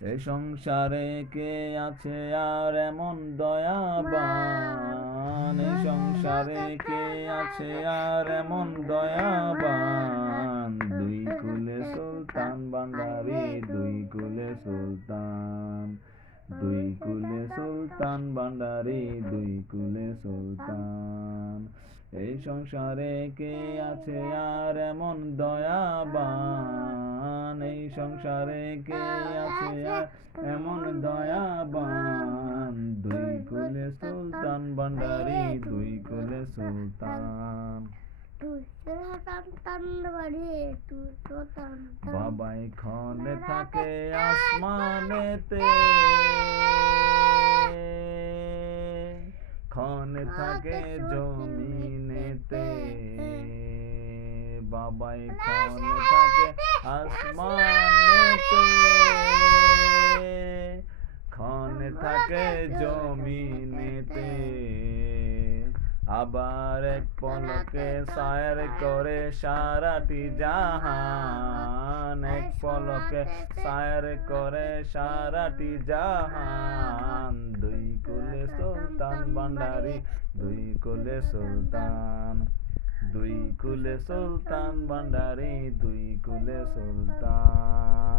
এই সংসারে কে আছে আর এমন দয়াবান, এই সংসারে কে আছে আর এমন দয়াবান, দুই কুলে সুলতান ভান্ডারী, দুই কুলে সুলতান, দুই কুলে সুলতান ভান্ডারী, দুই কুলে সুলতান। এই সংসারে কে আছে আর এমন দয়াবান, এই সংসারে কে আছে আর এমন দয়াবান, দুই কুলে সুলতান ভান্ডারী, দুই কুলে সুলতান। বাবাই ক্ষণে থাকে আসমানেতে, ক্ষণে থাকে জমিনেতে, বাবাই ক্ষণে থাকে আসমানেতে, ক্ষণে থাকে জমিনেতে, আবার এক পলকে সায়ের করে সারাটি জাহান, এক পলকে সায়ের করে সারাটি জাহান, দুই কুলে সুলতান ভান্ডারী, দুই কুলে সুলতান, দুই কুলে সুলতান ভান্ডারী, দুই কুলে সুলতান।